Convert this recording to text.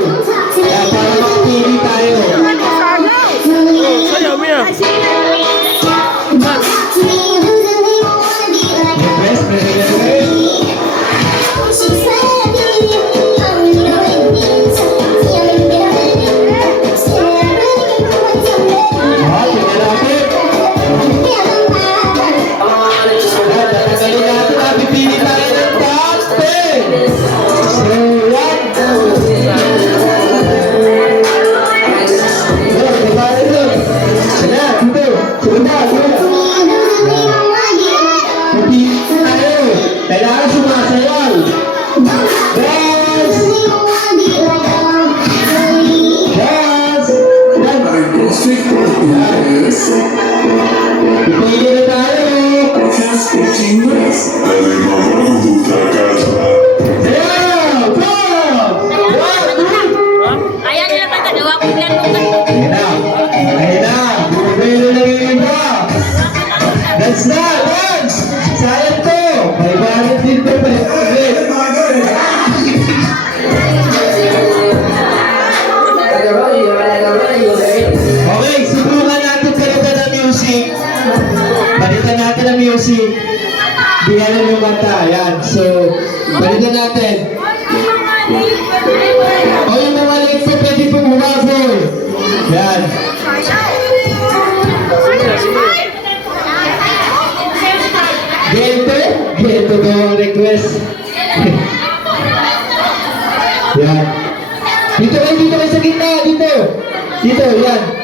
Kaya para makapili tayo. Sayaw mo yan. Request, request. Kailangan sumasayaw. Dance! Dance! Pipili na tayo. Sayaw! Go! Kaya nila pagkagawa ko yan. Ayun na. Ayun na. Pipili na yung iba. Dance na! Dance! Sayang to. May balit dito. Okay, subukan natin palitan ng music. Palitan natin ang music. Bigyan ng kanta. Yan. So, palitan natin. O yung mga late pa pwede pong humabol. Yan. Gento? Gento daw ang request. Yan. Dito kayo sa gitna. Dito. Dito, yan.